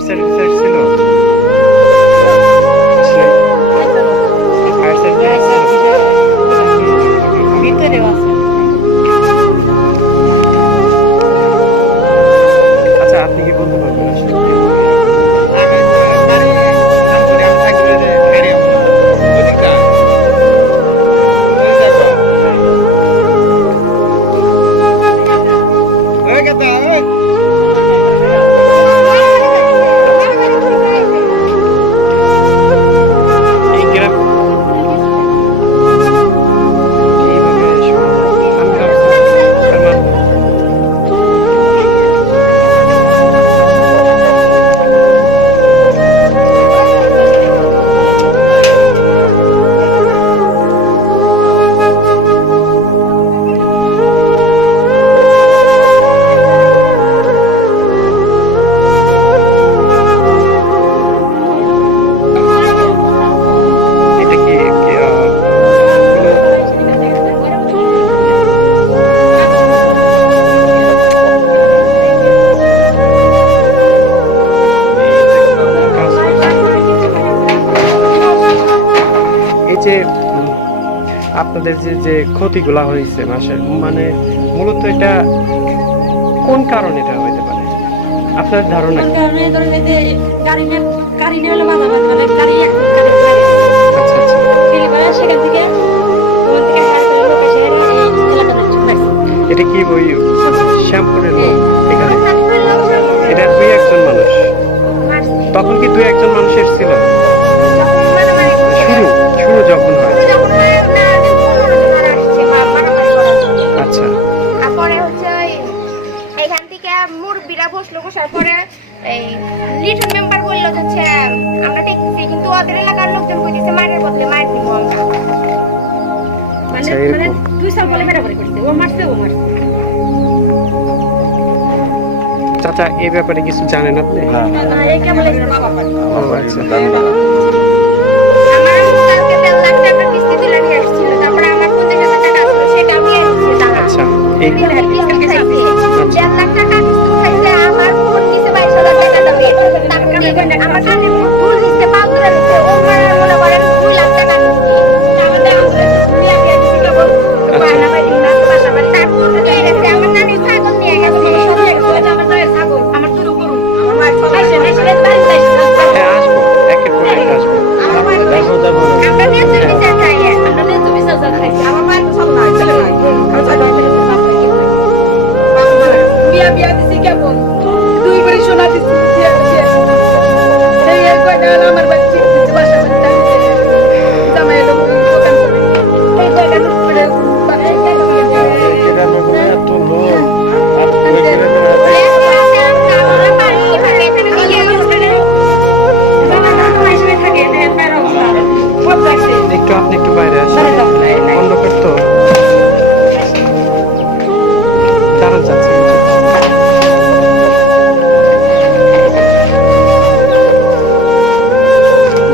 Fire service ছিল? Fire service ভিতরেও আছে। আচ্ছা, আপনি কি বলতে পারবেন আসলে এই গ্রাম এইভাবে আমি ভাবছি এটা কি এই যে আপনাদের যে যে ক্ষতিগুলা হয়েছে মাসের, মানে মূলত এটা কোন কারণে এটা হইতে পারে আপনার ধারণা কি? কারণে ধরুন এই যে গাড়ি নিয়ে হলো মাঝামাঝি মানে গাড়ি আচ্ছা আচ্ছা, সেখান থেকে ওখান থেকে হায়ার করে লোক এসে এই এলাকাটা মারছে। এটা কি ওই শ্যামপুরের লোক এখানে? এটা দুই একজন মানুষ? তখন কি দুই একজন মানুষের ছিল শুরু শুরু যখন হয়? আচ্ছা তারপরে হচ্ছে এখান থেকে মুরব্বীরা বসলো, বসার পরে এই লিটন মেম্বার বললো যে হচ্ছে আমরা দেখতেছি, কিন্তু ওদের এলাকার লোকজন কইতেছে মায়ের বদলে মায়ের দিব আমরা। মানে আচ্ছা, মানে এরকম। দুই সাল বলে মেরামরি করছে, ও মারছে ও মারছে। চাচা এই ব্যাপারে কিছু জানেন আপনি? এই কেবল ও আচ্ছা, আমার কালকে 1.5 লাখ টাকা কিস্তি তুলে নিয়ে আসছিল, তারপরে আমার 50,000 টাকা ছিল সেটা আমি এনেছি টাকা। আচ্ছা এই 1.5 লাখ টাকা কিস্তি খাইছে, আমার ফোন নিচে 22,000 টাকা দাবি। তারপরে আমার কানে ফুল নিচে পা তুলে নিচে ও মনে করেন 2 লাখ টাকা কিস্তি। আমাদের নিয়ে গেছে কেবল বানা বাড়ি না বাসা বাড়ি তারপর নিয়ে গেছে আমার নানি ছাগল নিয়ে গেছে। আমার নামে ছাগল, আমার দুটো গরু, আমার মায়ের খাইছে বাড়িতে হ্যাঁ আসবো, একের পর এক আসবো। আমরা নিয়ে চলে যাই। আমরা নিয়ে তুমি সাজা খাইছি। আমার মায়ের তো সব নাই, ছেলে নাই। আর ছাগল বিয়া দিছি কেমন 2 বাড়ি সোনা দিছি বিয়া এই এক কয়টা আমার বাচ্চা দিছি বাসা বাড়ি জামাই এলো দোকান করে এই কয়টা করে একটু আপনি একটু বাইরে আসেন, অন্ধকার তো। দাঁড়ান চাচ্ছি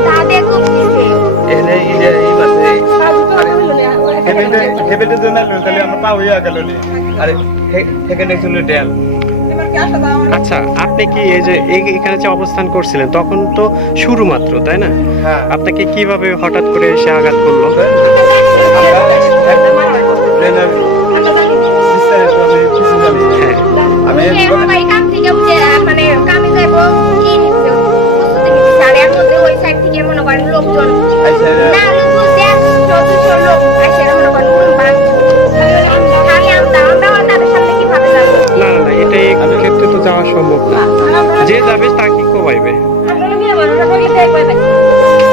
দাদা খুব দিছে আচ্ছা, আপনি কি এই যে এখানে যে অবস্থান করছিলেন তখন তো শুরু মাত্র, তাই না? আপনাকে কিভাবে হঠাৎ করে এসে আঘাত করলো? হ্যাঁ আমি ভাই কাম থেকে উঠে মানে কামে যাইবো কি নিছে প্রস্তুতি নিছে, আর এর মধ্যে ওই সাইড থেকে মনে করেন লোকজন না লোক বলতে 100-200 লোক আসে মনে করেন উড়ুম ভাঙছে। খালি আমরা তাদের সামনে কিভাবে যাবো? না না না, এটা এই ক্ষেত্রে তো যাওয়া সম্ভব না। যে যাবে তাকে কোবাইবে, আমরা বিয়া বানানোর পরে দেখ পাই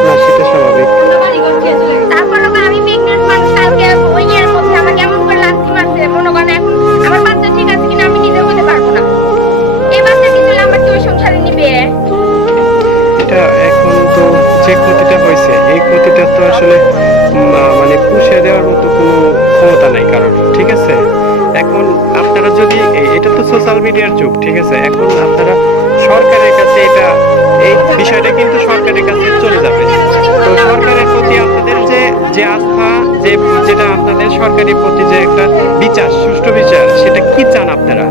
না সেটা স্বাভাবিক। আমরা বাড়ি ঘর দিয়ে চলে তারপর আমি প্রেগনেন্ট মানুষ, কালকে ওই এর মধ্যে আমাকে এমন করে লাথি মারছে মনে করেন এখন আমার বাচ্চা ঠিক আছে কিনা আমি নিজে বলতে পারবো না। এই বাচ্চা কি চলে আমার কি ওই সংসারে নিবে? এটা এখন তো যে ক্ষতিটা হয়েছে এই ক্ষতিটা তো আসলে মানে পুষিয়ে দেওয়ার মতো কোনো ক্ষমতা নাই কারণ, ঠিক আছে? এখন আপনারা যদি এটা তো সোশ্যাল মিডিয়ার যুগ, ঠিক আছে? এখন আপনারা সরকারের কাছে এটা এই বিষয়টা কিন্তু সরকারের কাছে চলে যাবে। তো সরকারের প্রতি আপনাদের যে যে আস্থা, যে যেটা আপনাদের সরকারের প্রতি যে একটা বিচার, সুষ্ঠু বিচার, সেটা কি চান আপনারা?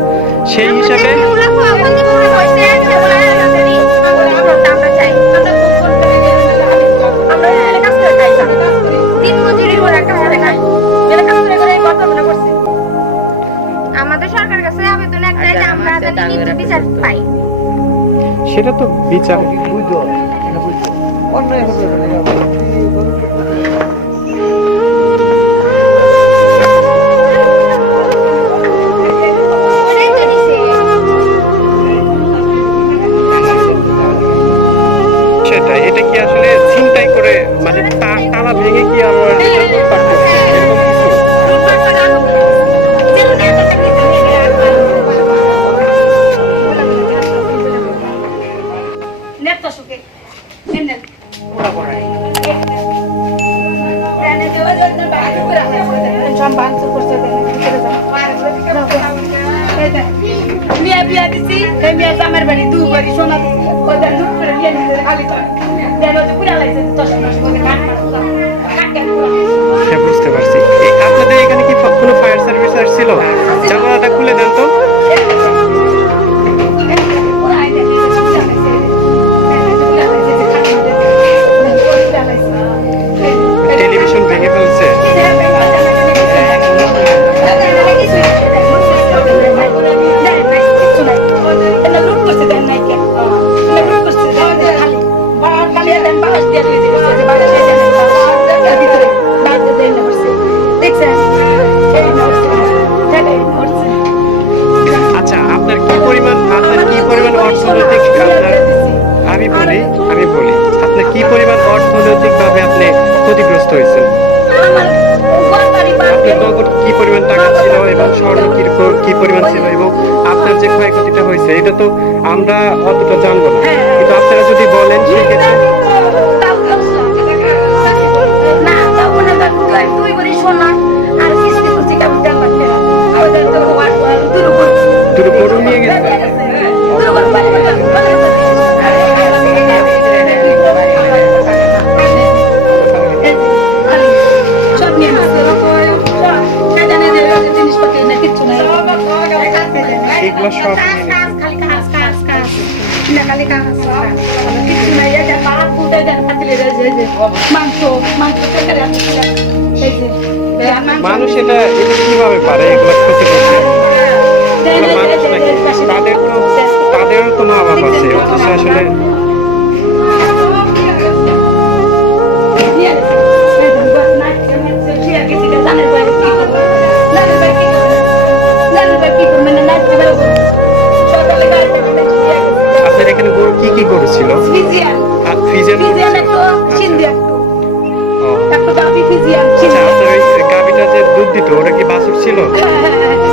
সেই হিসাবে ওরা ক্ষয়ক্ষতি করে হয়েছে সেগুলো আমাদের সরকারের কাছে আবেদন একটাই যে আমরা যাতে ন্যায্য বিচার পাই। সেটা তো বিচার ওটাই তো দিছে। সেটা এটা কি আসলে ছিনতাই করে মানে তালা ভেঙে কি আমরা লুটপাট করছি এরকম কিছু? বিয়া দিছি মেয়ে জামের বাড়ি 2 বাড়ি সোনা দিছি ওদের লুট করে নিয়ে নিতে খালি করে দেন ওই যে পুরা লাইছে 10 মাস করে কাট হ্যাঁ বুঝতে পারছি। আপনাদের এখানে কি কোনো ফায়ার সার্ভিস আসছিল? জানালাটা খুলে দেন তো। টেলিভিশন ভেঙে ফেলছে। আচ্ছা আপনার কি পরিমাণ অর্থনৈতিক আমি বলি আপনার কি পরিমাণ অর্থনৈতিকভাবে আপনি ক্ষতিগ্রস্ত হয়েছেন? আপনার নগদ কি পরিমাণ টাকা ছিল এবং স্বর্ণ কি পরিমাণ ছিল এবং আপনার যে ক্ষয়ক্ষতিটা হয়েছে এটা তো আমরা অতটা জানবো না, কিন্তু আপনারা যদি বলেন সেক্ষেত্রে দুটো গরু নিয়ে গেছে। এগুলো সব মানুষ এটা কিভাবে পারে এগুলো ক্ষতি করতে? মানুষ নাকি তাদেরও তো মা বাবা আছে, অথচ আসলে আপনার এখানে গরু কি গরু ছিল? ফিজিয়ান। আচ্ছা আপনার ওই গাভীটা যে দুধ দিত ওটা কি বাছুর ছিল?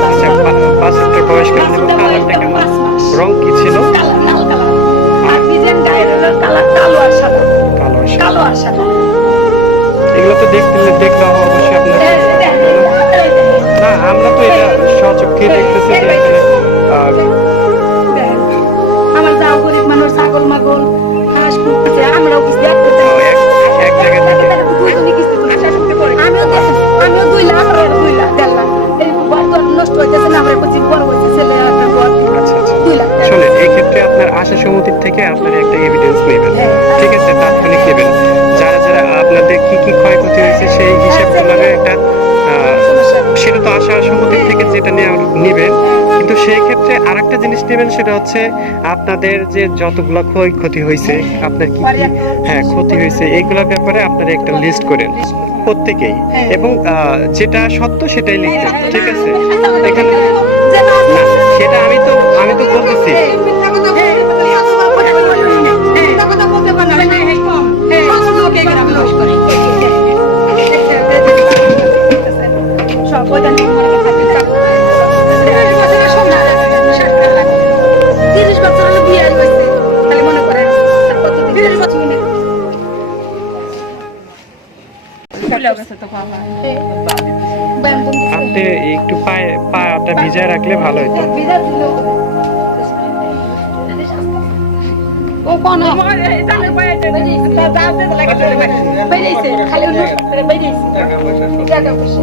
আচ্ছা বাছুরটার বয়স কেমন এবং কালারটা কেমন, রং কি ছিল? কালো আর সাদা। এগুলো তো দেখলে অবশ্যই আপনার না, আমরা তো এটা সচক্ষে দেখতেছি যে এখানে আমার যাও গরিব মানুষ ছাগল মাগল হাঁস কুকুর আমরাও কিছু দেখতে এক জায়গা থেকে আমিও 2 লাখ আর 2 লাখ 1.5 লাখ এই ঘর তো নষ্ট হইতেছে না, আমরা কিছু বড় হইছে ছেলে একটা ঘর। আচ্ছা 2 লাখ শোনেন, এই ক্ষেত্রে আপনার আশা সমিতির থেকে আপনার একটা এভিডেন্স নেবেন, ঠিক আছে? তাৎক্ষণিক নেবেন, যারা আপনাদের কি ক্ষয়ক্ষতি হয়েছে সেই হিসাবগুলোর একটা সেটা তো আশা সমিতির থেকে যেটা নেবেন, কিন্তু সেই ক্ষেত্রে আরেকটা জিনিস নেবেন, সেটা হচ্ছে আপনাদের যে যতগুলো ক্ষয়ক্ষতি হয়েছে আপনার কি ক্ষতি হয়েছে এইগুলোর ব্যাপারে আপনারা একটা লিস্ট করেন প্রত্যেকেই, এবং যেটা সত্য সেটাই লিখবেন, ঠিক আছে? এখানে না, সেটা আমি তো বলতেছি আপনি একটু পাটা ভিজায় রাখলে ভালো হতো। ও কোন খালি জায়গা বসে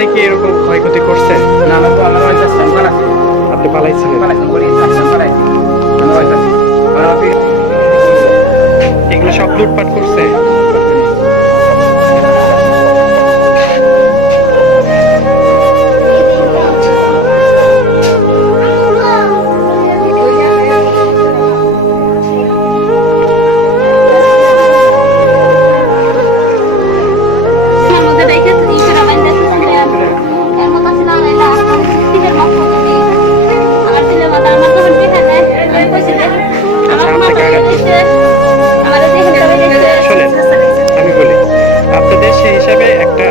অবস্থায় কি এরকম ক্ষয়ক্ষতি করছে? না আমার তো আমার ওয়াইফ আছে আমার আছে আপনি পালাইছিলেন? পালাইছেন করি আসলাম পালাইছি আমার ওয়াইফ আছে আমার ওয়াইফ এগুলো সব লুটপাট করছে? আমাদের রেখে তুই করে বাইন্দা তুই এর মত আছে না না তিনের মত দিদি আমার দিলে মাথা আমার যখন দেখা যায় আমি কইছি যে আমার মাথা গেছে আমাদের দেখে গেছে শোনেন, আমি বলি আপনাদের সেই হিসাবে একটা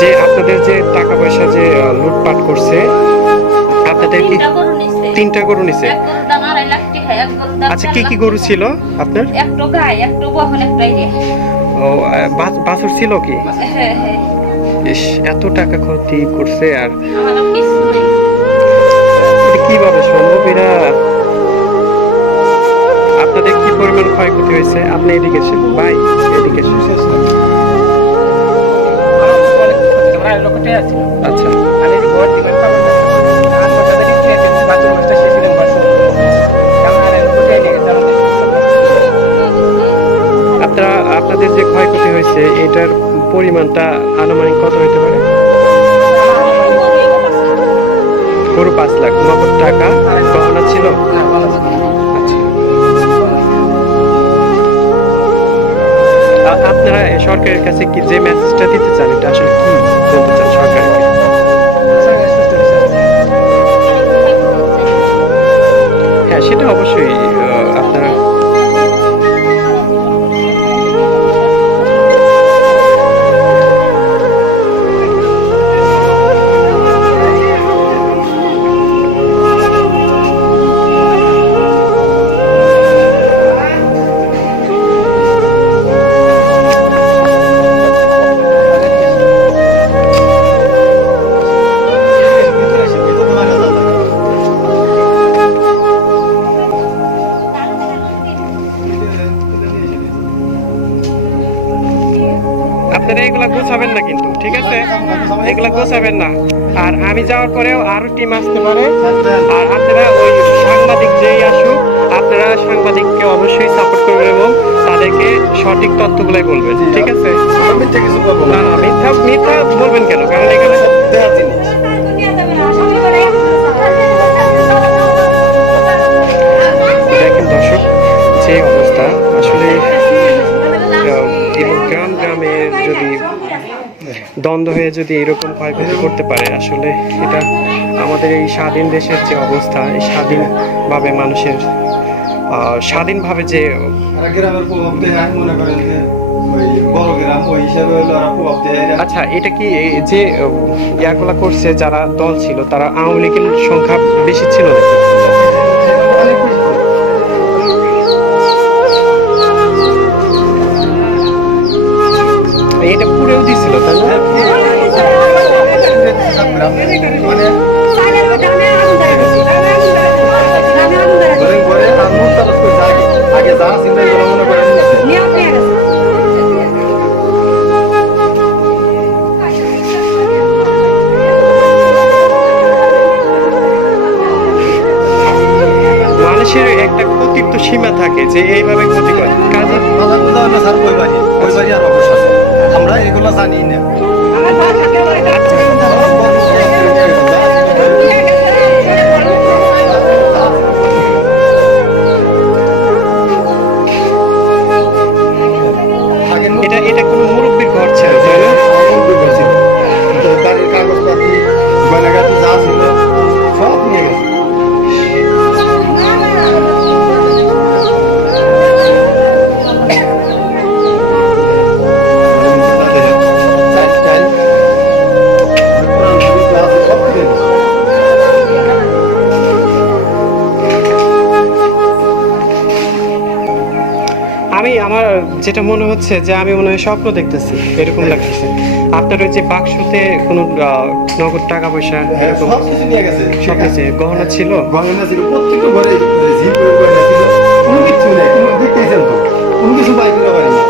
যে আপনাদের যে টাকা পয়সা যে লুটপাট করছে আপনাদের কি তিনটা গরু নিছে 3টা গরু নিছে? এক গরুর দাম 2.5 লাখ টাকা এক গরুর দাম আচ্ছা, কি কি গরু ছিল আপনার? একটা গাই একটা বহন একটা ইয়ে ও বাছুর ছিল কি? হ্যাঁ হ্যাঁ ইস, এত টাকা ক্ষতি করছে আর আমার কিছু নেই এটা কিভাবে সম্ভব? এরা আপনাদের কি পরিমাণ ক্ষয়ক্ষতি হয়েছে? আপনি এদিকে এসেন ভাই, এদিকে এসেন। আমার লোকটা আছে আচ্ছা, আমি যে ঘর দিবেন পাবো না আর কথা দেখি ট্রেন বাথরুম মাস্টার শেষে বাথরুম আমার লোকটা নিয়ে গেছে আপনাদের যে ক্ষয়ক্ষতি হয়েছে এটার পরিমাণটা আনুমানিক কত হতে পারে? পুরো 5 লাখ নগদ টাকা গহনা ছিল? আচ্ছা, আপনারা সরকারের কাছে কি যে মেসেজটা দিতে চান এটা আসলে কি বলতে চান সরকারকে? হ্যাঁ, সেটা অবশ্যই আপনারা আপনারা এগুলা গোছাবেন না কিন্তু, ঠিক আছে? এগুলা গোছাবেন না। আর আমি যাওয়ার পরেও আরো টিম আসতে পারে। আর আপনারা ওই সাংবাদিক যেই আসুক আপনারা সাংবাদিককে অবশ্যই সাপোর্ট করবেন এবং তাদেরকে সঠিক তথ্যগুলাই বলবেন, ঠিক আছে? না না, মিথ্যা মিথ্যা বলবেন কেন? কারণ এখানে দেখেন দর্শক, যে অবস্থা আসলে এবং গ্রাম গ্রামে যদি দ্বন্দ্ব হয়ে যদি এরকম ক্ষয়ক্ষতি করতে পারে, আসলে এটা আমাদের এই স্বাধীন দেশের যে অবস্থা, এই স্বাধীনভাবে মানুষের স্বাধীনভাবে যে গ্রামের প্রভাব দেয় মনে করেন যে ওই বড় গ্রাম ওই হিসাবে হলো ওরা প্রভাব দেয়। আচ্ছা, এটা কি এই যে ইয়াগুলা করছে যারা দল ছিল তারা আওয়ামী লীগের সংখ্যা বেশি ছিল নাকি? এটা পুরেও দিছিল তাই না? মানে ঘরে ঘরে আর মুখ তালাশ করছে আগে যা চিন্তা করে মনে করেন মানুষের একটা ক্ষতির তো সীমা থাকে যে এইভাবে ক্ষতি করে কাজে বাজার বোঝা হলো স্যার ওই বাড়ি আর অবশ্য আমরা এগুলো জানি না। এটা এটা কোনো মুরব্বীর ঘর ছিল তাই না? বাড়ির কাগজপাতি গয়নাগাতি যা ছিল সব নিয়ে গেছে। আমার যেটা মনে হচ্ছে যে আমি মনে হয় স্বপ্ন দেখতেছি, এরকম লাগতেছে। আপনার ওই যে বাক্সতে কোনো নগদ টাকা পয়সা এরকম সব কিছু নিয়ে গেছে। সব কিছু গহনা ছিল? গহনা ছিল প্রত্যেকটা ঘরে জিপ গয়না ছিল, কোনো কিছু নেই, কোনো দেখতেছেন তো কোনো কিছু পাই দিতে পারি না।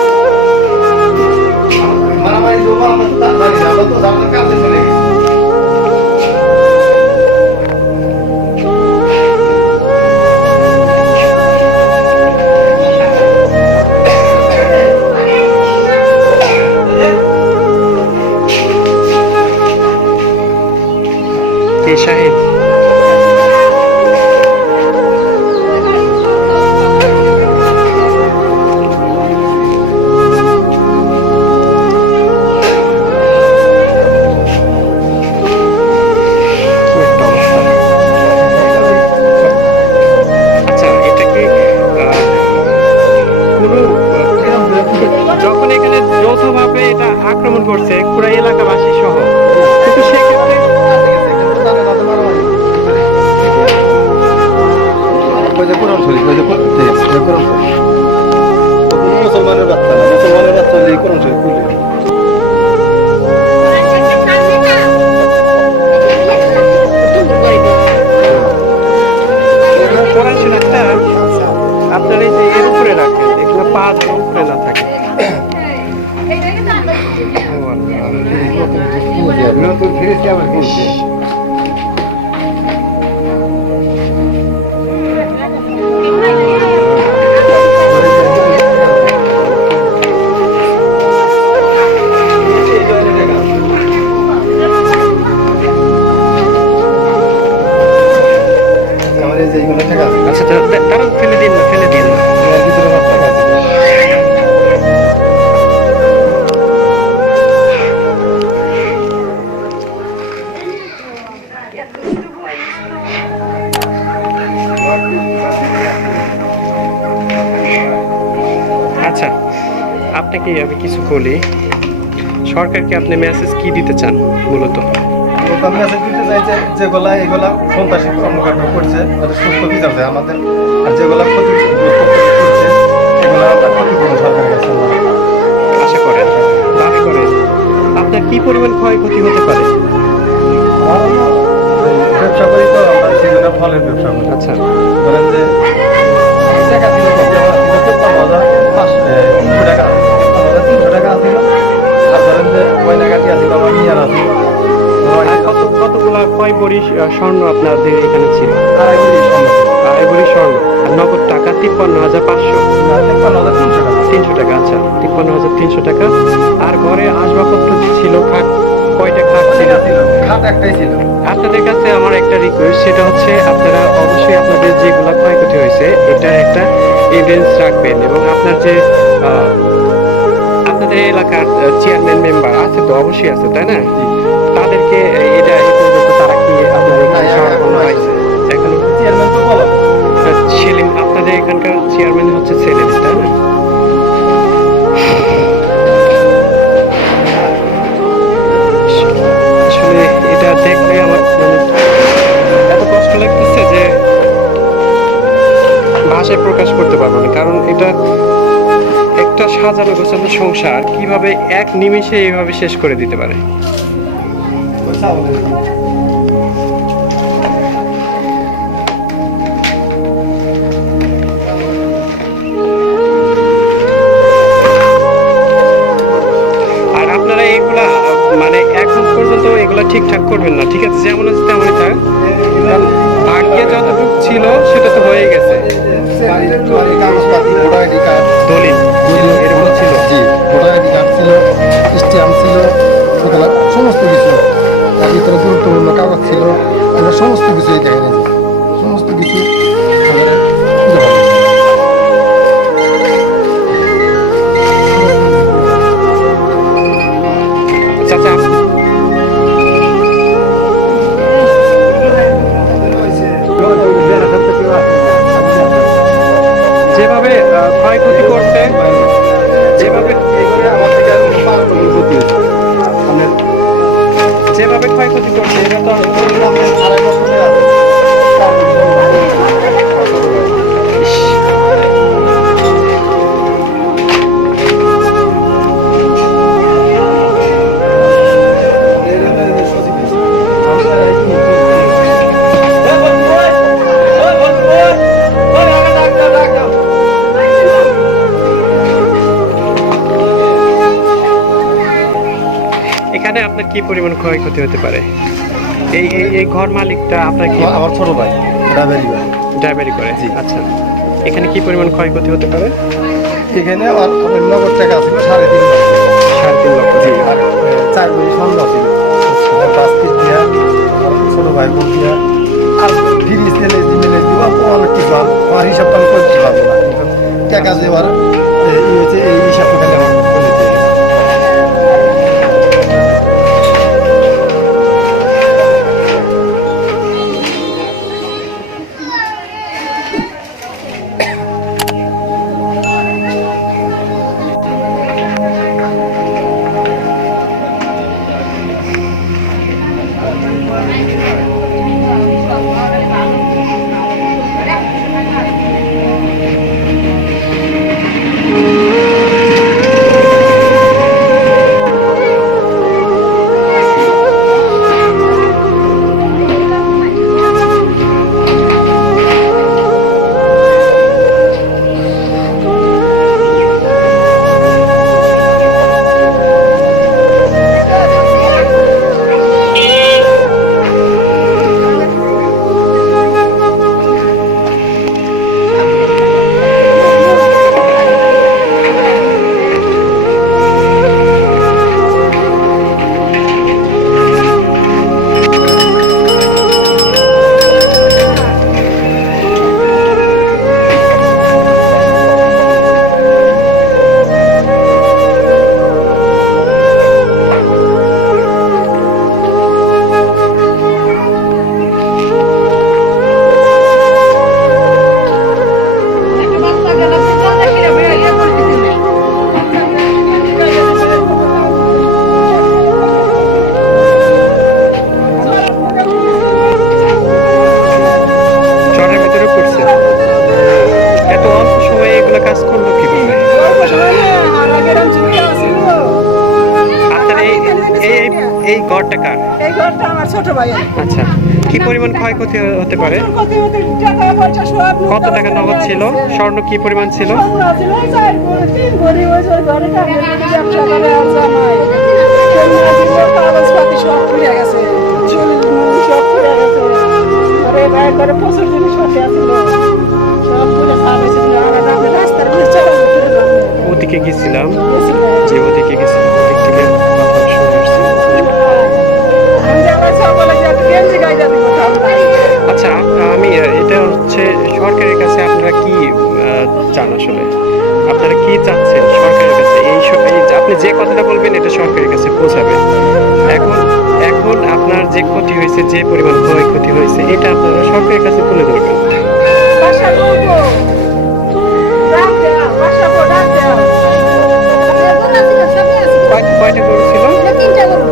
মারামারি জমা আমরা তো তার পারি না, আমরা তো আপনার কাছে চলে গেছি। শাহিন। কি একটা অবস্থা। আচ্ছা, এটা কি কোনো যখন এখানে যৌথভাবে এটা আক্রমণ করছে পুরো এলাকাবাসী সহ, কিন্তু সেক্ষেত্রে ওই যে কোরআন শরীফ, ওই যে কোরআন শরীফ। তো কোনো মুসলমানের বাচ্চা না, মুসলমানের বাচ্চা হলে এই কোরআন শরীফ খুলবে। কোরআন শরীফটা আপনার এই যে এর উপরে রাখেন, এখানে পা যেন উপরে না থাকে। ও আল্লাহ। নতুন ফিরেছি আবার কিনছে। আমার এই যে এইগুলো টাকা আছে, আচ্ছা, তারা ফেলে দিন না, ফেলে দিন না। এর ভিতরে আমার টাকা আছে। আচ্ছা, আপনাকে আমি কিছু বলি, সরকারকে আপনি মেসেজ কি দিতে চান মূলত? লোকাল মেসেজ দিতে চাইছে যেগুলা এগুলা সন্ত্রাসী কর্মকাণ্ড করছে তাদের সুস্থ বিচার দেয় আমাদের, আর যেগুলা ক্ষতিগ্রস্ত করছে এগুলা আমরা ক্ষতিপূরণ সরকারের কাছে আমরা আশা করেন, দাবি করেন, আপনার কি পরিমাণ ক্ষয়ক্ষতি হতে পারে? আমরা ব্যবসা করি তো, আমরা সেই জন্য ফলের ব্যবসা করি। আচ্ছা, ধরেন যে টাকা ছিল কত, আমার ছিল 53,300 টাকা, 53,300 টাকা ছিল। আর ধরেন যে গয়নাগাটি আছিল, আমার নিয়ার আছিল আর কতগুলা কয় বড়ি স্বর্ণ আপনাদের এখানে ছিল? 2.5 কোটি স্বর্ণ ছিল। আড়াই বড়ি স্বর্ণ আর নগদ টাকা 53,500। 53,300 টাকা। 300 টাকা, আচ্ছা 53,300 টাকা। আর ঘরে আসবাবপত্র ছিল, খাট কয়টা খাট ছিল? খাট একটাই ছিল। আপনাদের কাছে আমার একটা রিকোয়েস্ট, সেটা হচ্ছে আপনারা অবশ্যই আপনাদের যেগুলা ক্ষয়ক্ষতি হয়েছে এটার একটা এভিডেন্স রাখবেন, এবং আপনার যে আপনাদের এলাকার চেয়ারম্যান মেম্বার আছে তো, অবশ্যই আছে তাই না, তাদেরকে এটা এই পর্যন্ত তারা কি আপনার এখানে সহকর্মী পাইছে? এখনো চেয়ারম্যান তো বলো সেলিম, আপনাদের এখানকার চেয়ারম্যান হচ্ছে সেলিম তাই না? আসলে এটা দেখলে আমার এত কষ্ট লাগতেছে যে ভাষায় প্রকাশ করতে পারবো না, কারণ এটা একটা সাজানো গোছানো সংসার কিভাবে এক নিমিষে এইভাবে শেষ করে দিতে পারে। আর আপনারা এগুলা মানে এখন পর্যন্ত এগুলা ঠিকঠাক করবেন না, ঠিক আছে? যেমন আছে তেমনই থাক, কারণ ভাগ্যে যতটুকু ছিল সেটা তো হয়ে গেছে। কাগজপাতি, ভোটার আইডি কার্ড, দলিল এরকম ছিল। জি ভোটার আইডি কার্ড ছিল, স্ট্যাম্প ছিল, সুতরাং সমস্ত কিছু, তার ভিতরে গুরুত্বপূর্ণ কাগজ ছিল, আমরা সমস্ত কিছুই দেখে নিয়েছি, সমস্ত কিছু আমাদের খুঁজে পাবো। চাচা, যেভাবে ক্ষয়ক্ষতি করছে, যেভাবে যেভাবে ক্ষয়ক্ষতি করছে এটা তো এখানে আপনার কি পরিমাণ ক্ষয়ক্ষতি হতে পারে? এই এই এই ঘর মালিকটা আপনার কি আমার ছোট ভাই ড্রাইভারি ভাই, ড্রাইভারি করে? জি। আচ্ছা, এখানে কি পরিমাণ ক্ষয়ক্ষতি হতে পারে? এখানে আমার নগদ টাকা ছিল 3.5 লাখ, 3.5 লক্ষ। আর 4 কোটি স্বর্ণ ছিল, 5 পিস দিয়া আমার ছোট ভাই বোন চরের ভিতরে পড়ছে, এত অল্প সময়ে এগুলো কাজ করলো কিভাবে? আপনার এই ঘরটা কার? এই ঘরটা আমার ছোট ভাইয়ের। আচ্ছা, কি পরিমাণ ক্ষয়ক্ষতি হতে পারে? টাকা পয়সা সব কত টাকা নগদ ছিল? স্বর্ণ কি পরিমাণ ছিল? আমরা ছিল 4 ভরি 3 ভরি ওই যে ঘরে টাকা ব্যবসা করে আর জামাই সোনা ছিল, কাগজপাতি সব পুড়ে গেছে, চুল সব পুড়ে গেছে, ঘরে বাইরে করে প্রচুর জিনিস পাতি আছিল সব পুড়ে ছাড়েছিল। আমরা রাস্তার উপরে চলাচল করলাম, ওদিকে গেছিলাম, যে ওদিকে গেছিলাম ওদিক থেকে কথা শুনে আসছি। আমি আবার সকালে যে একটা গেঞ্জি গাইজা দিব আচ্ছা, আমি এটা হচ্ছে সরকারের কাছে আপনারা কি চান আসলে? আপনারা কি চাচ্ছেন সরকারের কাছে? এই যে আপনি যে কথাটা বলবেন এটা সরকারের কাছে পৌঁছাবে। এখন আপনার যে ক্ষতি হয়েছে, যে পরিমাণ ক্ষয়ক্ষতি হয়েছে, এটা আপনারা সরকারের কাছে তুলে ধরবেন। বাসা করবো ডাক দেয়া, বাসা করবো ডাক দেয়া। কয়টা গরু ছিল? তিনটা গরু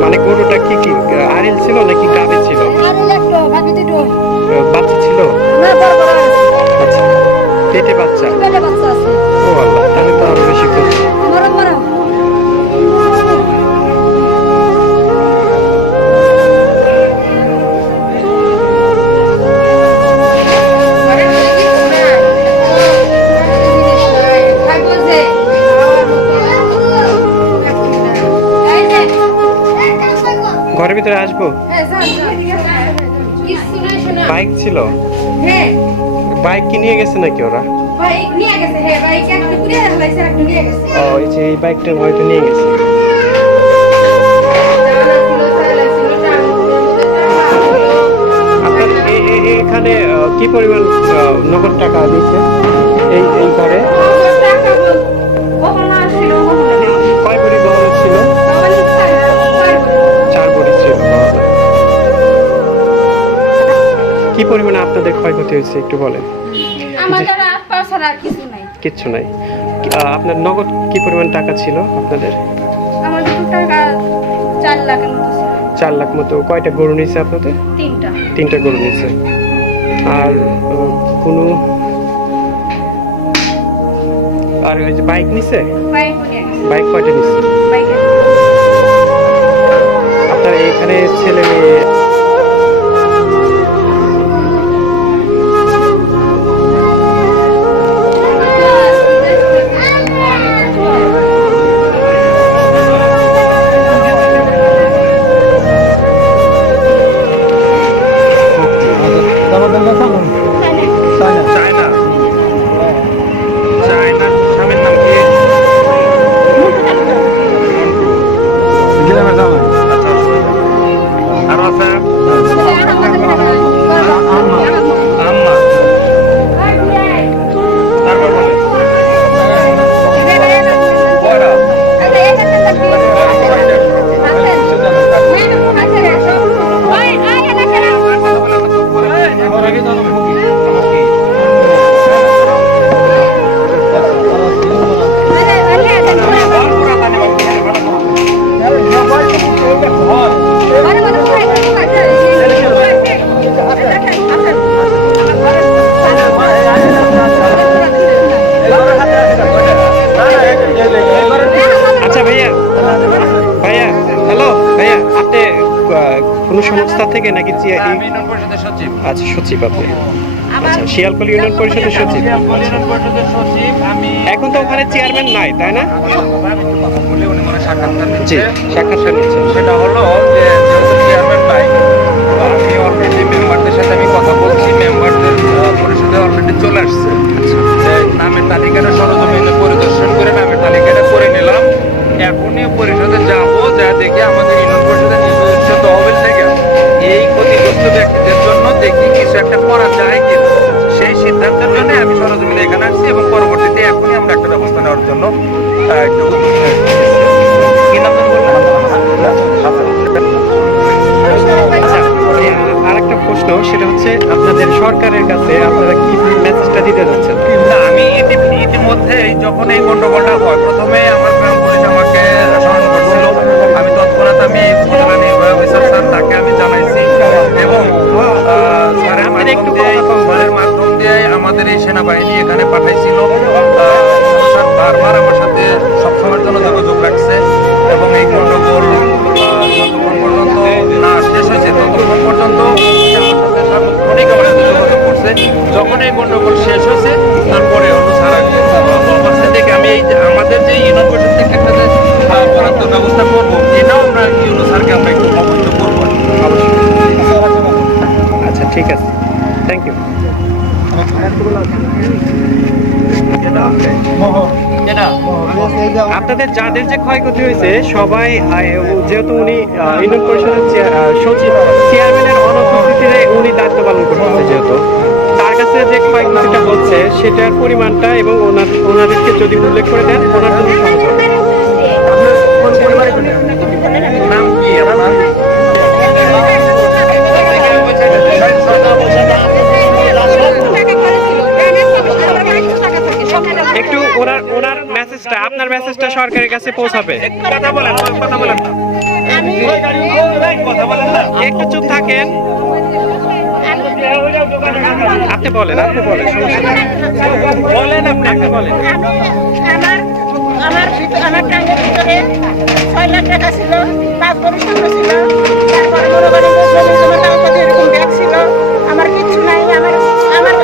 মানে গরুটা কি কি আড়িল ছিল নাকি গাবে ছিল? আর একটা ভাবি দুটো বাচ্চা ছিল? না বড় বড় আছে, আচ্ছা, পেটে বাচ্চা? পেটে বাচ্চা আছে, ও আল্লাহ, তাহলে তো আরো বেশি ক্ষতি। বড় বড়। ঘরের ভিতরে আসবো? বাইক ছিল? বাইক কি নিয়ে গেছে নাকি ওরা? ও, এই যে এই বাইকটা হয়তো নিয়ে গেছে। আপনার এখানে কি পরিমাণ নগদ টাকা দিচ্ছে এই ঘরে? কয় ভরি গহনা ছিল? 4 ভরি ছিল গহনা। কি পরিমাণে আপনাদের ক্ষয়ক্ষতি হয়েছে একটু বলেন। আমাদের আর পাও ছাড়া আর কিছু নাই। কিচ্ছু নাই। আপনার নগদ কি পরিমাণ টাকা ছিল আপনাদের? আমাদের তো টাকা 4 লাখের মতো ছিল। 4 লাখ মতো। কয়টা গরু নিয়েছে আপনাদের? 3টা। 3টা গরু নিয়েছে। আর কোনো আর ওই যে বাইক নিছে? বাইক নিয়ে গেছে। বাইক কয়টা নিছে? বাইকে আপনার এখানে ছেলে মেয়ে চায়না? চায়না স্বামীর নাম কি? আচ্ছা, আর কোনো সংস্থা থেকে নাকি আমি ইউনিয়ন পরিষদের সচিব। আচ্ছা, সচিব আপনি? আচ্ছা, শিয়ালকলি ইউনিয়ন পরিষদের সচিব। ইউনিয়ন পরিষদের সচিব আমি। এখন তো ওখানে চেয়ারম্যান নাই, তাই না? আমি একটু কথা বলি, উনি মনে হয় সাক্ষাৎকার জি, নিচ্ছে। সাক্ষাৎকার নিচ্ছেন। সেটা হলো যে যেহেতু চেয়ারম্যান নাই, তো আমি অলরেডি মেম্বারদের সাথে আমি কথা বলছি। মেম্বারদের পরিষদে অলরেডি চলে আসছে। যে নামের তালিকাটা সরজমিনে পরিদর্শন করে নামের তালিকাটা করে নিলাম। এখনই পরিষদে যাবো, যা দেখি আমাদের ইউনিয়ন পরিষদের নিজস্ব তহবিল থেকে এই ক্ষতিগ্রস্ত ব্যক্তিদের জন্য দেখি কিছু একটা করা যায় কিনা, সেই সিদ্ধান্তের জন্য আমি সরজমিনে এখানে আসছি এবং পরবর্তীতে এখনই আমরা একটা ব্যবস্থা নেওয়ার জন্য একটু কি নাম যেন বললেন? আচ্ছা, আরেকটা প্রশ্ন, সেটা হচ্ছে আপনাদের সরকারের কাছে আপনারা কি মেসেজটা দিতে যাচ্ছেন? না, আমি ইতিমধ্যেই যখন এই গন্ডগোলটা হয়, প্রথমে আমার গ্রাম পুলিশ আমাকে স্মরণ করছিল। আমি তৎক্ষণাৎ আমি উপজেলা নির্বাহী অফিসার স্যার তাকে আমি জানাইছি এবং স্যারের মাধ্যম দিয়ে আমাদের এই সেনাবাহিনী এখানে পাঠাইছিল। স্যার বারবার আমার সাথে সবসময়ের জন্য যোগাযোগ রাখছে এবং এই গন্ডগোল যতক্ষণ পর্যন্ত না শেষ হয়েছে ততক্ষণ পর্যন্ত আমার সাথে সার্বক্ষণিক আমার সাথে যোগাযোগ করছে। যখন এই গন্ডগোল শেষ হয়েছে তারপরে হলো স্যার অবস্থা থেকে আমি এই যে আমাদের যে ইউনিয়ন পরিষদ থেকে একটা যে বরাদ্দ ব্যবস্থা করবো, এটাও আমরা ইউনো স্যারকে আমরা একটু অবহিত করবো আচ্ছা, ঠিক আছে, থ্যাংক ইউ। আপনাদের যাদের যে ক্ষয়ক্ষতি হয়েছে সবাই, যেহেতু উনি ইউনিয়ন পরিষদের সচিব, চেয়ারম্যানের অনুপস্থিতিতে উনি দায়িত্ব পালন করতেছে, যেহেতু তার কাছে যে ক্ষয়ক্ষতিটা হচ্ছে সেটার পরিমাণটা এবং ওনাদেরকে যদি উল্লেখ করে দেন ওনার জন্য সহজ হবে। নাম কি আপনার? একটু ওনার মেসেজটা, আপনার মেসেজটা সরকারের কাছে পৌঁছাবে। কথা বলেন না। কথা বলেন না। একটু চুপ থাকেন, আপনি বলেন সমস্যা নেই। বলেন আপনি বলেন। আমার ট্যাঙ্কের ভিতরে 6 লাখ টাকা ছিল, 5 বড় স্বর্ণ ছিল, তারপরে মনে করেন যে জমি জমা কাগজ এরকম ব্যাগ ছিল। আমার কিচ্ছু নাই, আমার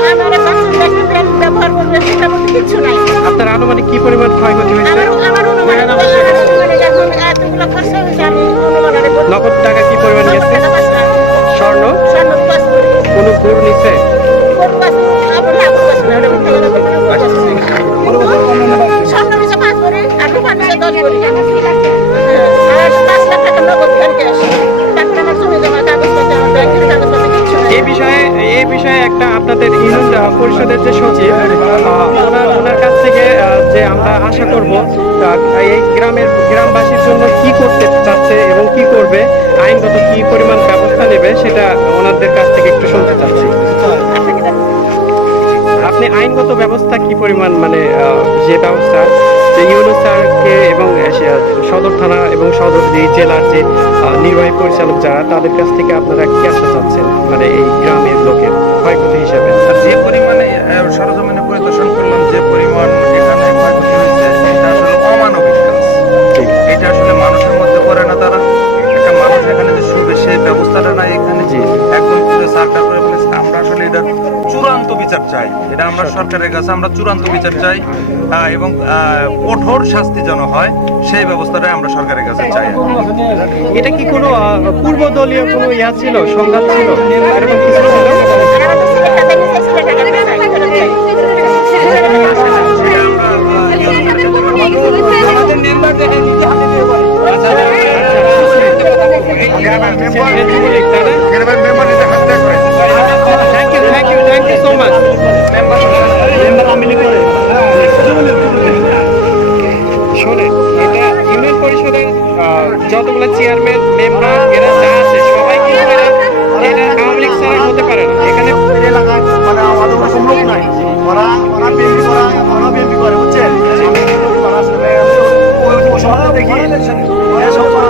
ব্যাংক ব্যবহার করবে সেটা বলতে কিচ্ছু নাই। আপনার আনুমানিক কি পরিমাণ ক্ষয়ক্ষতি হয়েছে? আমার অনুমানিক যখন এতগুলো খরচা হয়েছে আমি অনুমানে বলতে নগদ টাকা কি পরিমাণ গেছে? স্বর্ণ স্বর্ণ 5 ভরি। কোনো গরু নিছে? গরু আছে, আমার না গরু আছে না, ওটা বলতে গেলে স্বর্ণ নিচে 5 ভরি আর রূপা নিচে 10 ভরি। আর 5 লাখ টাকা নগদ ক্যাশ। তারপরে আমার জমি জমা কাগজপত্র, আমার ব্যাংকের কাগজপত্র কিচ্ছু নাই। এই বিষয়ে একটা আপনাদের ইউনিয়ন পরিষদের যে সচিব, ওনার কাছ থেকে যে আমরা আশা করব এই গ্রামবাসীর জন্য কি করতে চাচ্ছে এবং কি করবে, আইনগত কি পরিমাণ ব্যবস্থা নেবে সেটা ওনাদের কাছ থেকে একটু শুনতে চাচ্ছি। আপনি আইনগত ব্যবস্থা কি পরিমাণ, মানে যে ব্যবস্থা যে ইউনো স্যারকে এবং সদর থানা এবং সদর এই জেলার যে নির্বাহী পরিচালক যারা, তাদের কাছ থেকে আপনারা কি আশা চাচ্ছেন, মানে এই গ্রামের লোকের ক্ষয়ক্ষতি হিসাবে? আর যে পরিমাণে সরজমিনে পরিদর্শন করলাম, যে পরিমাণ এখানে ক্ষয়ক্ষতি হয়েছে, এটা আসলে অমানবিক কাজ। এটা আসলে মানুষের মধ্যে পড়ে না। তারা একটা মানুষ এখানে যে শুবে সে ব্যবস্থাটা নাই এখানে, জি। একদম পুরো সার্কার করে ফেলেছে। আমরা আসলে এটার চূড়ান্ত বিচার চাই। এটা আমরা সরকারের কাছে আমরা চূড়ান্ত বিচার চাই এবং কঠোর শাস্তি যেন হয় সেই ব্যবস্থাটাই আমরা সরকারের কাছে চাই। এটা কি কোনো পূর্বদলীয় কোনো ইয়া ছিল, সংঘাত ছিল, এরকম কিছু ছিল? Thank you so much. শোনেন, এটা ইউনিয়ন পরিষদের যতগুলো চেয়ারম্যান মেম্বার এরা যা আছে সবাই কিন্তু এটা আওয়ামী লীগ ছাড়া হতে পারে না। এখানে এলাকায় মানে আমাদের কোনো লোক নাই, ওরা বিএনপি করে, বুঝছেন? দেখি একজন বলে,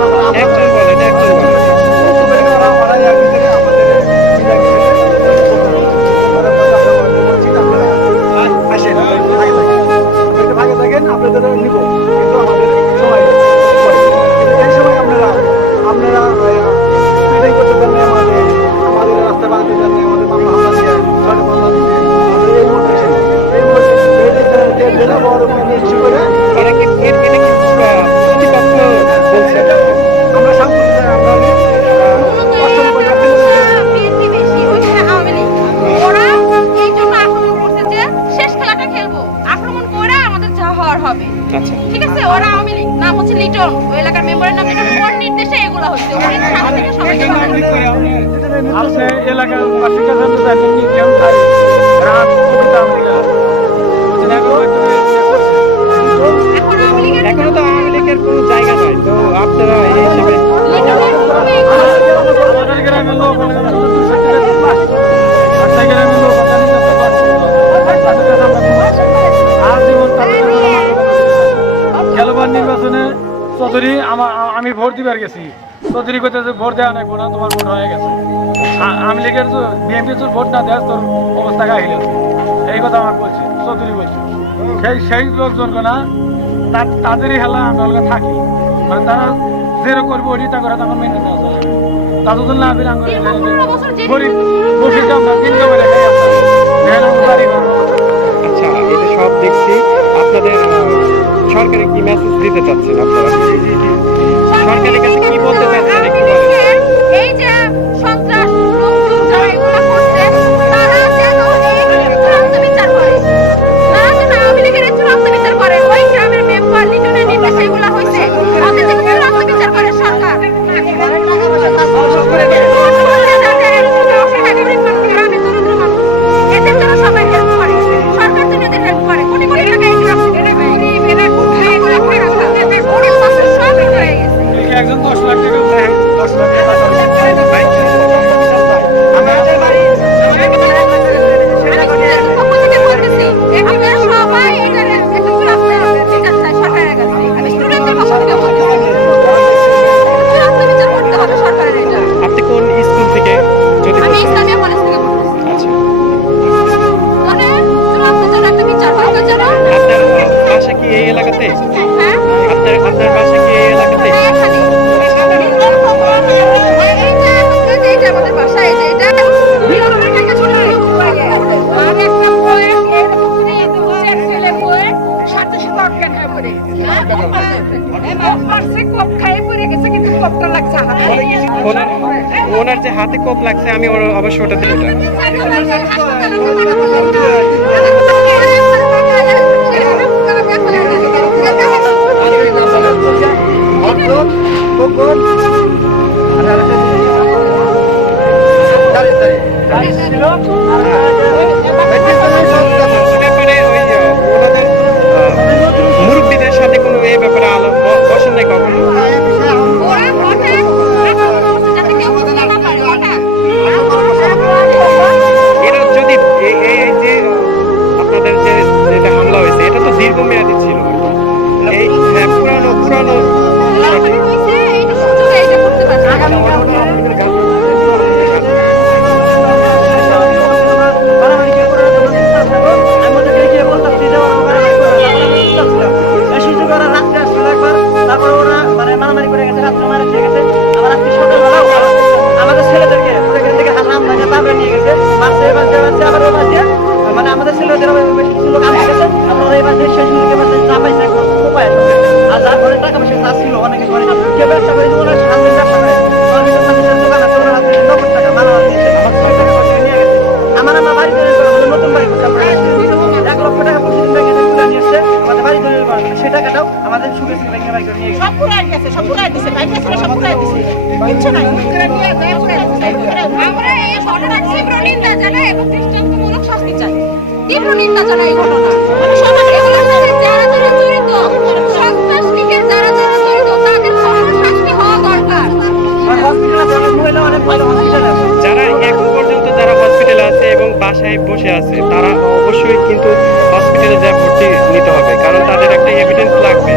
আপনাদের নিব, কিন্তু আমাদের সময় এই সময় আপনারা ঠিক করে আপনি এলাকার বাসীর কাছে আপনি জানেন নি কেমন থাকে রাত কবিতা আমরা বুঝছেন এখনো তো আওয়ামী লীগের কোনো জায়গা নাই, তো আপনারা এই হিসেবে আমাদের গ্রামের লোক গ্রামের লোক আর জীবন গেলবার নির্বাচনে চৌধুরী আমি ভোট দিবার গেছি, চৌধুরী কইতেছে ভোট দেওয়া নাই না, তোমার ভোট হয়ে গেছে। আওয়ামী লীগের বিএনপি ভোট না দেয় তোর অবস্থা গাহিল আছে, এই কথা আমার বলছে চৌধুরী বলছে। সেই লোকজন না তাদেরই হেলা আমরা থাকি, মানে তারা যেরকম করবো ওটি তা করে তখন মেনে নেওয়া চলে তাদের জন্য আবির আঙ্গুল গরিব বসে যাও না দিন জমে রেখে আচ্ছা এটা সব দেখছি। আপনাদের সরকারে কি মেসেজ দিতে চাচ্ছেন আপনারা? সরকারের কাছে কি বলতে চাচ্ছেন একটু বলেন। এই যে সন্ত্রাস লোকজন যারা এগুলো করছে তারা যেন এই চূড়ান্ত বিচার করে, তারা যেন আওয়ামী লীগের চূড়ান্ত বিচার করে। ওই গ্রামের মেম্বার লিটনের নির্দেশে এগুলো হয়েছে, তাদের থেকে চূড়ান্ত বিচার করে সরকার। এদের জন্য সবাই হেল্প করে, সরকার তো এদের হেল্প করে, কোটি কোটি টাকা এই গ্রাম থেকে সব হয়ে গেছে। একজন 10 লাখ টাকা 10 লাখ টাকা আপনি কোন স্কুল থেকে যদি আমি বলতেন? ইসলামিয়া কলেজ থেকে পড়তেছি। আচ্ছা মানে চূড়ান্ত জন্য একটা বিচার হয় যেন। আপনার বাসা কি এই এলাকাতে? হ্যাঁ আপনার বাসা কি এই এলাকাতে? এখানে এইটা আমাদের বাসা, এই যে এটা আমি একটা বই এরকম করে চেক ফেলে বই সাথে সাথে অজ্ঞান হয়ে পড়ে মারছে, কোপ খাই পড়ে গেছে, কিন্তু কোপটা লাগছে হাতে। ওনার যে হাতে কোপ লাগছে আমি অবশ্য ওটা দিই ওটা। ব্যাপারে ওই যে ওনাদের মুরব্বীদের সাথে কোনো এই ব্যাপারে বসেন নাই কখনো? ওরা হঠাৎ যাতে কেউ বুঝতে না পারে হঠাৎ এটা যদি এই যে আপনাদের যে যেটা হামলা হয়েছে এটা তো দীর্ঘমেয়াদী ছিল, এই পুরানো এইটা সুযোগ এইটা করতে পারছে। তারপরে ওরা মানে মারামারি করে গেছে, রাত্রে মারা দিয়ে গেছে। আবার আজকে সকালবেলা আমাদের ছেলেদেরকে ওখান থেকে হারাম লাগে তারপরে নিয়ে গেছে, মারছে এবার আবার ওবার দিয়ে মানে আমাদের ছেলেদের বেশি কিছু লোক আনতে গেছে। আমরা এবার যে শেষ মুখে পাশে চা পাইছে এখন উপায় আর যার ঘরে টাকা পয়সা চা ছিল অনেকে ঘরে যে ব্যবসা করে ওরা সামনে ব্যবসা করে দোকান আছে ওরা রাত্রে 90 টাকা মারামারি দিয়ে আমার 6 টাকা পয়সা নিয়ে গেছে। আমার বাড়ি তৈরি করে নতুন বাড়ি করছে, 1 লক্ষ টাকা প্রতিদিন ব্যাংকে তুলে নিয়ে এসছে আমাদের বাড়ি তৈরি করার জন্য। সে টাকাটাও আমাদের সুখের ব্যাংকে বাড়ি করে নিয়ে গেছে। সব পুরাই গেছে, সব পুরাই দিছে, বাইরে ছিল সব পুরাই দিছে, কিচ্ছু নাই। আমরা এই ঘটনার তীব্র নিন্দা জানাই এবং দৃষ্টান্তমূলক শাস্তি চাই। তীব্র নিন্দা জানাই এই ঘটনা। সমাজ এগুলোর সাথে যারা জড়িত, সন্ত্রাস লীগের যারা জড়িত তাদের কঠোর শাস্তি হওয়া দরকার। আর হসপিটালে অনেক মহিলা অনেক ভালো হসপিটালে আছে। যারা এখন পর্যন্ত যারা হসপিটালে আছে এবং বাসায় বসে আছে তারা অবশ্যই কিন্তু হসপিটালে যা ভর্তি নিতে হবে, কারণ তাদের একটা এভিডেন্স লাগবে।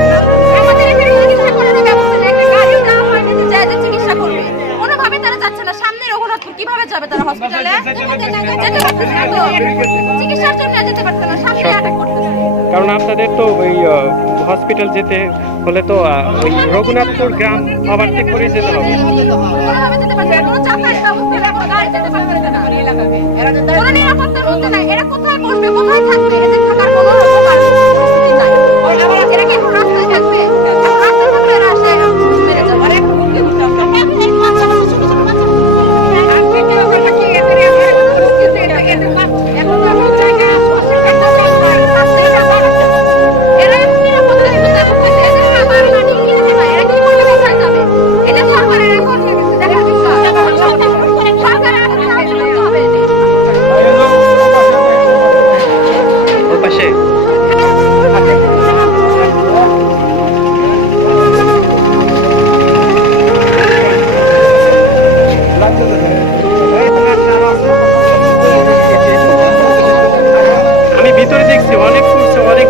আমাদের এখানে চিকিৎসা করানোর ব্যবস্থা নেই, একটা গাড়িও দেওয়া হয়নি যে যা চিকিৎসা করবে। কোনোভাবে তারা যাচ্ছে না। সামনে রঘুনাথপুর কিভাবে যাবে তারা হসপিটালে? যেতে পারতেছে না তো, চিকিৎসার জন্য যেতে পারছে না, সামনে অ্যাটাক করতেছে। কারণ আপনাদের তো ওই হসপিটাল যেতে হলে তো ওই রঘুনাথপুর গ্রাম ওভারটেক করে যেতে হবে। কোনোভাবে যেতে পারছে না, কোনো যাতায়াত ব্যবস্থা নেই, কোনো গাড়ি যেতে পারছে না। কোনো নিরাপত্তার মধ্যে নাই। এরা কোথায় বসবে, কোথায় থাকবে? এদের থাকার কোনো পরিস্থিতি নাই। এরা কি এখন রাস্তায় থাকবে? এখন রাস্তায় থাকলে এরা আসে মেরে যাবে। এরা নিরাপত্তার মধ্যে থাকতেছে, এদের খাবার পানি কিনতে পারে, এরা কি করে কোথায় যাবে? এটা সরকারের এখন দেখার বিষয়। আমি ভিতরে দেখছি অনেক ফুটছে, অনেক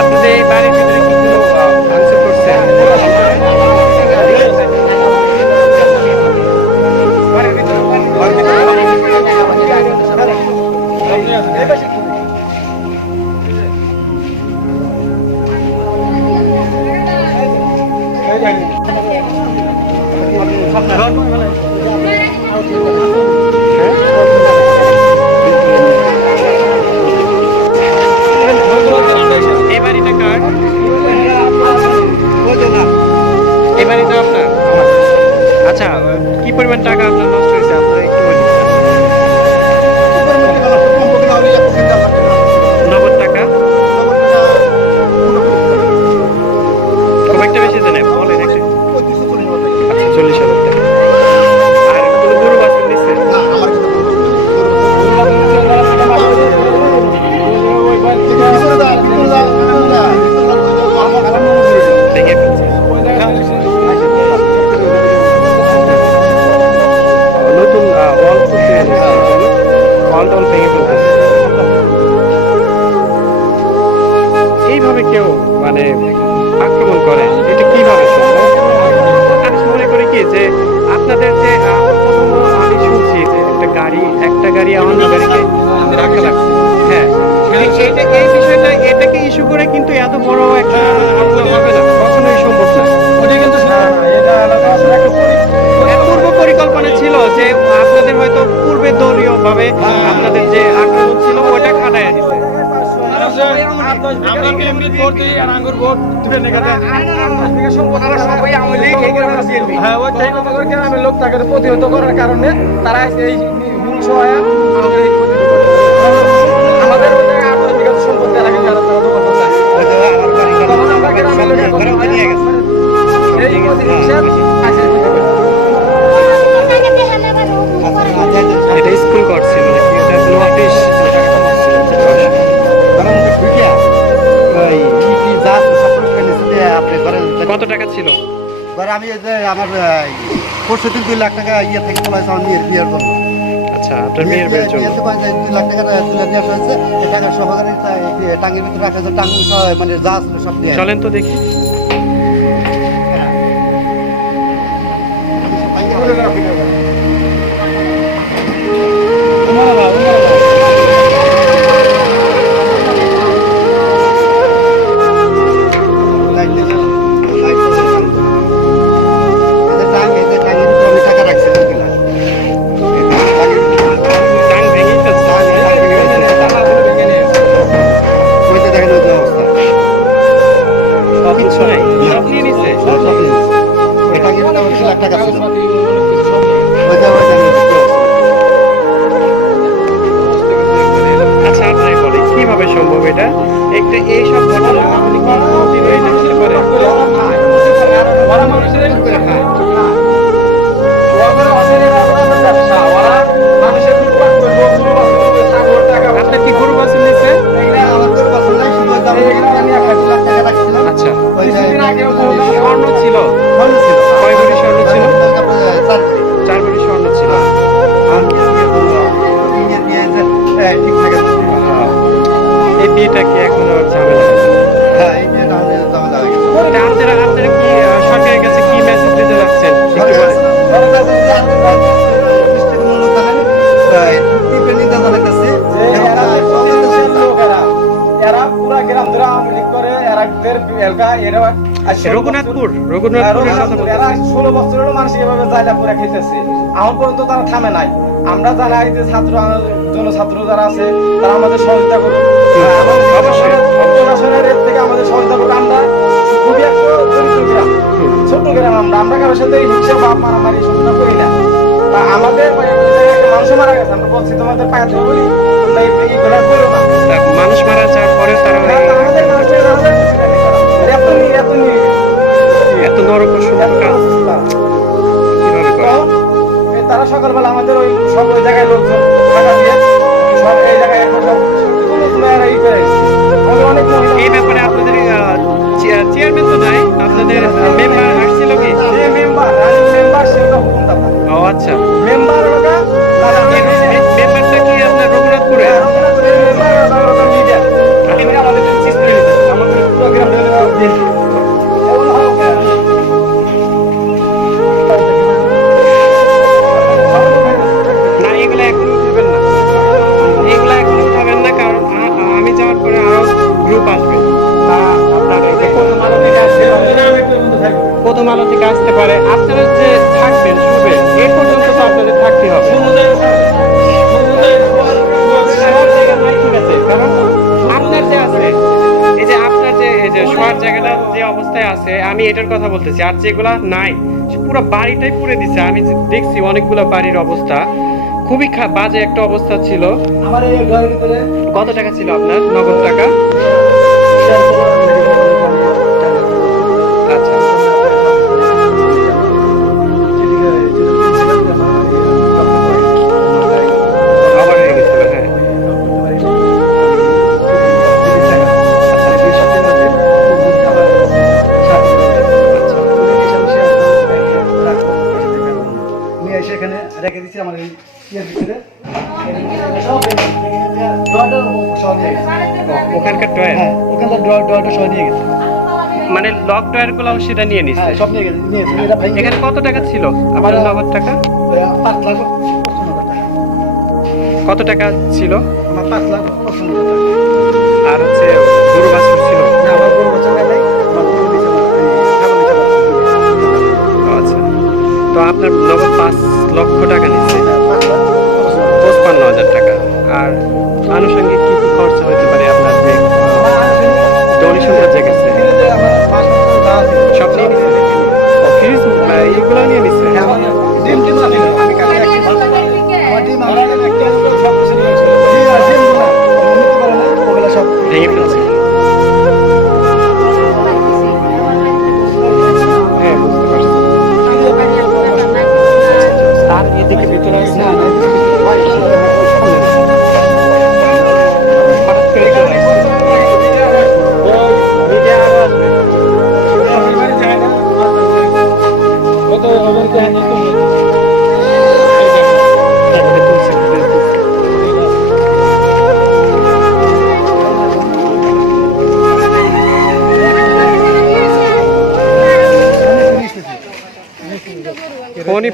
আপনাদের এই বাড়ির ভিতরে কি কোনো ভাঙচুর করছে? এই বাড়িটা কার? এই বাড়িটা আপনার? আচ্ছা, কি পরিমাণ টাকা আপনার নষ্ট হয়েছে আপনার একটু বলুন। নগদ টাকা? খুব একটা বেশি দেন বলেন একটা। আচ্ছা, 40,000 টাকা। আর কোনো গরু বাছুর নিচ্ছে? ভেঙে ফেলছে। নতুন ওয়াল করতে ওয়াল টল ভেঙে ফেলতেছে। এইভাবে কেউ মানে আক্রমণ করে, এটা কিভাবে সম্ভব? আমি মনে করি কি যে আপনাদের যে আমি শুনছি যে একটা গাড়ি অন্য গাড়িকে ধাক্কা লাগছে। হ্যাঁ, এই বিষয়টা এটাকে ইস্যু করে কিন্তু এত বড় একটা ঘটনা হবে না, কখনোই সম্ভব না। পূর্ব পরিকল্পনা ছিল যে আপনাদের হয়তো পূর্বে দলীয় ভাবে আপনাদের যে আক্রমণ ছিল ওটা খাটায় দিতে। প্রতিহত করার কারণে তারা এই হিংস হয়ে আমাদের সম্পত্তি এটা স্কুল করছিল নাকি এটা কোনো অফিস? কত টাকা ছিল? আমি এই যে আমার পরশু দিন 2 লাখ টাকা ইয়ে থেকে তোলা হয়েছে আমার মেয়ের বিয়ের জন্য। আচ্ছা, আপনার মেয়ের বিয়ের জন্য 2 লাখ টাকা তুলে নিয়ে আসা হয়েছে। এই টাকা সহকারে টাঙ্গির ভিতরে রাখা হয়েছে, টাঙ্গি মানে যা ছিল সব দিয়ে চলেন তো দেখি। টাং ভেঙেই ফেলছে। সব কিছু নাই, সব নিয়ে নিচ্ছে। টাকা ছিল। আচ্ছা, আপনার বলে কিভাবে সম্ভব এটা? একটা এইসব ঘটনা আপনি কি কোনোদিনও এটা হতে পারে? আপনার কি গরু বাছুর নিচ্ছে? আচ্ছা, স্বর্ণ ছিল? কয় ভরি স্বর্ণ ছিল? 4 ভরি স্বর্ণ ছিল। এই বিয়েটা কি এখনো ঝামেলা? আপনারা কি সরকারের কাছে কি মেসেজ দিতে যাচ্ছেন একটু বলেন। এরা পুরা গ্রাম ধরে আওয়ামী লীগ করে, রঘুনাথপুরের কথা এরা বলতেছি। 16 বছর হলো মানুষ এভাবে জায়গা পুরা খেতেছে, এখন পর্যন্ত তারা থামে নাই। আমরা জানাই যে ছাত্র যারা আছে তারা আমাদের সহযোগিতা করুন, প্রশাসনের থেকে আমাদের সহযোগিতা করুন। আমরা খুবই একটা দরিদ্র গ্রাম, ছোট গ্রাম, আমরা কারোর সাথে হিংসা বা মারামারি সচেতন করি না। বা আমাদের একটা মানুষ মারা গেছে, আমরা বলছি তোমাদের পায়ে ধরে বলি তোমরা এইগুলা করো না। মানুষ মারা যাওয়ার পরে তারা আমাদের মানুষের এই ব্যাপারে আপনাদের চেয়ারম্যান তো নাই, আপনাদের মেম্বার আসছিল কি? যে মেম্বার রানিং মেম্বার সেটা হুকুম দাতা ও আচ্ছা, মেম্বার ওটা মেম্বারটা কি আপনার রঘুনাথপুরে? না, এগুলো এখন উঠাবেন না, এগুলো এখন উঠাবেন না, কারণ আমি যাওয়ার পরে আরো গ্রুপ আসবে। তারা আপনার এই যে প্রথম আলো থেকে আসতে পারে, আপনারা যে থাকবেন শুবে এ পর্যন্ত তো আপনাদের থাকতে হবে। শোয়ার জায়গা নাই, ঠিক আছে, কারণ আপনার যে আছে এই যে আপনার যে এই যে শোয়ার জায়গাটা যে অবস্থায় আছে, আমি এটার কথা বলতেছি। আর যেগুলা নাই পুরো বাড়িটাই পুড়ে দিছে। আমি দেখছি অনেকগুলো বাড়ির অবস্থা খুবই বাজে একটা অবস্থা ছিল। আমার এই ঘরের ভিতরে কত টাকা ছিল আপনার নগদ টাকা? আচ্ছা, আবার হয়ে গেছিল, হ্যাঁ। সেখানে রেখে দিচ্ছি আমার এই ইয়ের ভিতরে সব সব নিয়ে গেছে। ওখানকার টয়ার, হ্যাঁ ওখানকার ড্রয়ারটা সব নিয়ে গেছে। মানে লক টয়ার গুলো সেটা নিয়ে নিচ্ছে। হ্যাঁ সব নিয়ে গেছে নিয়েছে এটা ভাই এখানে কত টাকা ছিল আপনার নগদ টাকা? 5,95,000 টাকা। কত টাকা ছিল? আমার 5,95,000 টাকা। আর হচ্ছে গরু বাছুর ছিল? না আমার গরু বাচ্চা নাই, আমার গরু দিছে ছাগল দিছে। ও আচ্ছা, তো আপনার নগদ 5 লক্ষ টাকা নিচ্ছে, 5,55,000 55,000 টাকা। আর আনুষঙ্গিক কি কি খরচা হতে পারে আপনার যে ডোনেশনটা যে গেছে আমার মাস যা আছে সব নিয়ে নিচ্ছে? ফ্রিজ এইগুলো নিয়ে নিচ্ছে? ডিম টিম আছে আমি কাছে মানে রাখছি। এক আমার ডিম আমার আমার একটা সব কিছু নিয়ে গেছিল। ডিম না নিতে পারে না ওগুলা সব ভেঙে ফেলছে। হ্যাঁ, বুঝতে পারছি। আর এদিকে ভিতরে আছে না না ভাই হঠাৎ করে চলে আসছে। মিডিয়া আরো আসবে। এটা তুলছে, এটা তুলছে। ফোনই